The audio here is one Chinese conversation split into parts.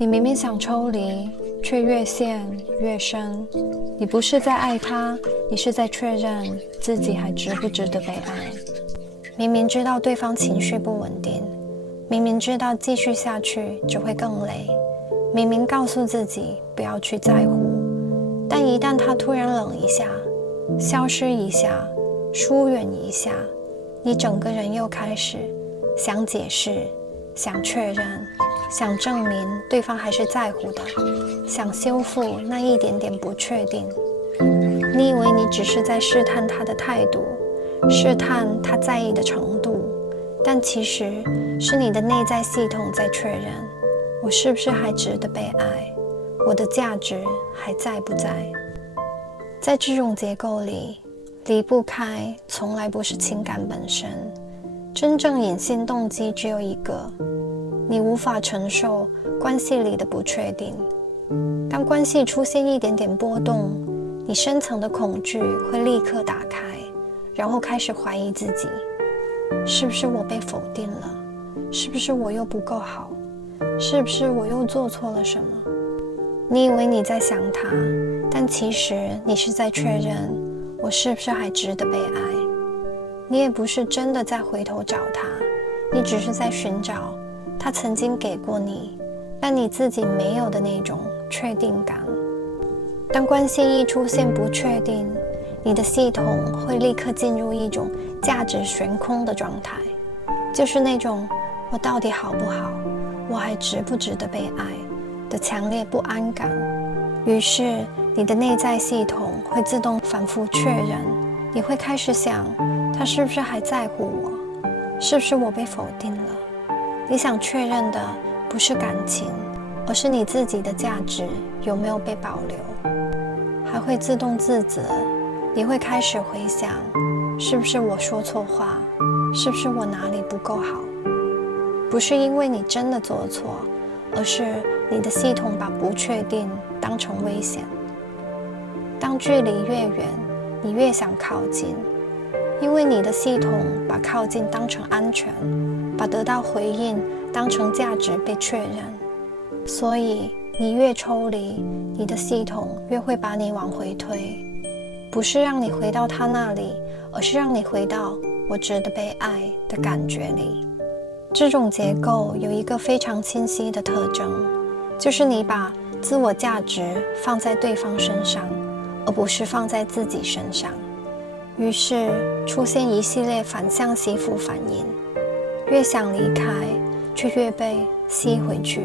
你明明想抽离，却越陷越深。你不是在爱他，你是在确认自己还值不值得被爱。明明知道对方情绪不稳定，明明知道继续下去只会更累，明明告诉自己不要去在乎，但一旦他突然冷一下，消失一下，疏远一下，你整个人又开始想解释，想确认，想证明对方还是在乎的，想修复那一点点不确定。你以为你只是在试探他的态度，试探他在意的程度，但其实是你的内在系统在确认，我是不是还值得被爱，我的价值还在不在。在这种结构里，离不开从来不是情感本身，真正隐性动机只有一个，你无法承受关系里的不确定。当关系出现一点点波动，你深层的恐惧会立刻打开，然后开始怀疑自己，是不是我被否定了？是不是我又不够好？是不是我又做错了什么？你以为你在想他，但其实你是在确认，我是不是还值得被爱？你也不是真的在回头找他，你只是在寻找他曾经给过你，但你自己没有的那种确定感。当关系一出现不确定，你的系统会立刻进入一种价值悬空的状态，就是那种我到底好不好，我还值不值得被爱的强烈不安感。于是你的内在系统会自动反复确认，你会开始想，他是不是还在乎我？是不是我被否定了？你想确认的不是感情，而是你自己的价值有没有被保留。还会自动自责，你会开始回想，是不是我说错话？是不是我哪里不够好？不是因为你真的做错，而是你的系统把不确定当成危险。当距离越远，你越想靠近，因为你的系统把靠近当成安全，把得到回应当成价值被确认。所以你越抽离，你的系统越会把你往回推，不是让你回到他那里，而是让你回到我值得被爱的感觉里。这种结构有一个非常清晰的特征，就是你把自我价值放在对方身上，而不是放在自己身上。于是出现一系列反向吸附反应，越想离开，却越被吸回去。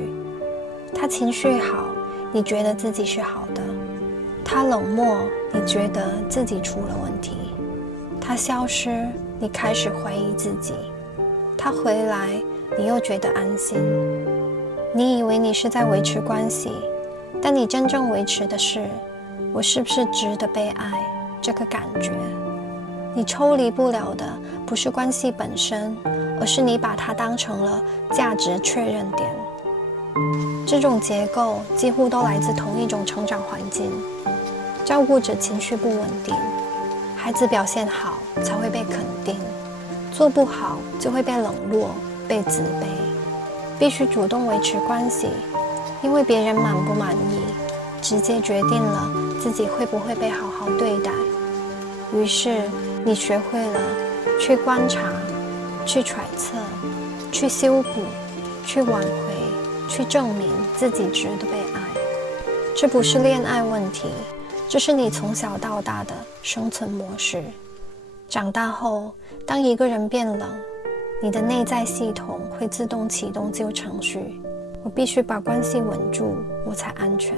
他情绪好，你觉得自己是好的；他冷漠，你觉得自己出了问题；他消失，你开始怀疑自己；他回来，你又觉得安心。你以为你是在维持关系，但你真正维持的是，我是不是值得被爱这个感觉。你抽离不了的不是关系本身，而是你把它当成了价值确认点。这种结构几乎都来自同一种成长环境，照顾者情绪不稳定，孩子表现好才会被肯定，做不好就会被冷落、被自卑，必须主动维持关系，因为别人满不满意，直接决定了自己会不会被好好对待。于是你学会了去观察，去揣测，去修补，去挽回，去证明自己值得被爱。这不是恋爱问题，这是你从小到大的生存模式。长大后，当一个人变冷，你的内在系统会自动启动旧程序，我必须把关系稳住，我才安全。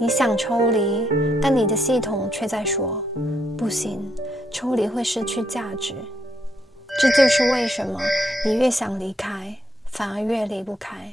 你想抽离，但你的系统却在说，不行，抽离会失去价值。这就是为什么你越想离开，反而越离不开。